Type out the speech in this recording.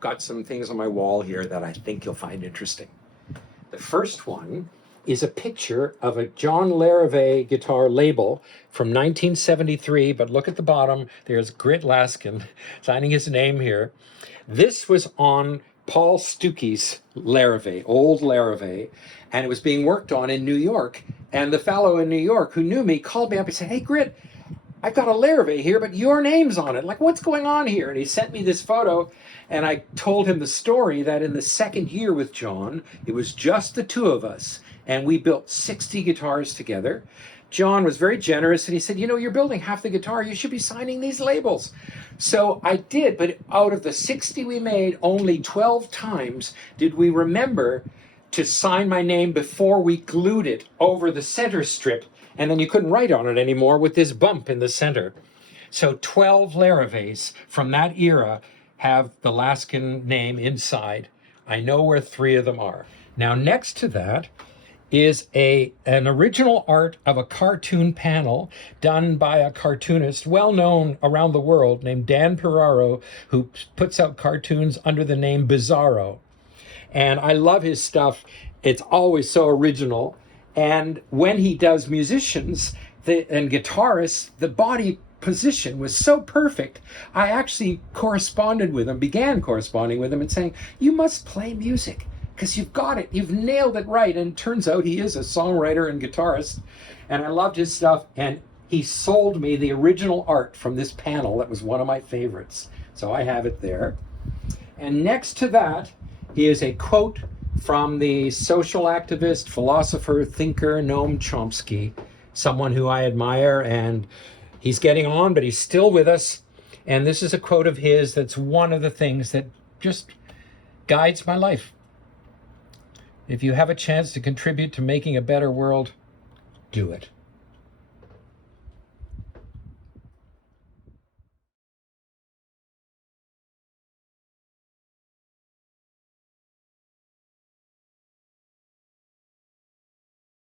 got some things on my wall here that I think you'll find interesting. The first one is a picture of a John Larrivee guitar label from 1973, but look at the bottom, there's Grit Laskin signing his name here. This was on Paul Stuckey's Larrivee, old Larrivee, and it was being worked on in New York. And the fellow in New York who knew me called me up and said, "Hey, Grit, I've got a Larrivee here, but your name's on it. Like, what's going on here?" And he sent me this photo, and I told him the story that in the second year with John, it was just the two of us, and we built 60 guitars together. John was very generous, and he said, "You're building half the guitar. You should be signing these labels." So I did, but out of the 60 we made, only 12 times did we remember to sign my name before we glued it over the center strip, and then you couldn't write on it anymore with this bump in the center. So 12 Larrivees from that era have the Laskin name inside. I know where 3 of them are. Now, next to that is an original art of a cartoon panel done by a cartoonist well known around the world named Dan Piraro, who puts out cartoons under the name Bizarro. And I love his stuff. It's always so original. And when he does musicians and guitarists, the body position was so perfect. I actually began corresponding with him and saying, "You must play music because you've got it. You've nailed it right." And it turns out he is a songwriter and guitarist. And I loved his stuff. And he sold me the original art from this panel. That was one of my favorites. So I have it there. And next to that is a quote from the social activist, philosopher, thinker, Noam Chomsky, someone who I admire, and he's getting on, but he's still with us. And this is a quote of his that's one of the things that just guides my life. If you have a chance to contribute to making a better world, do it.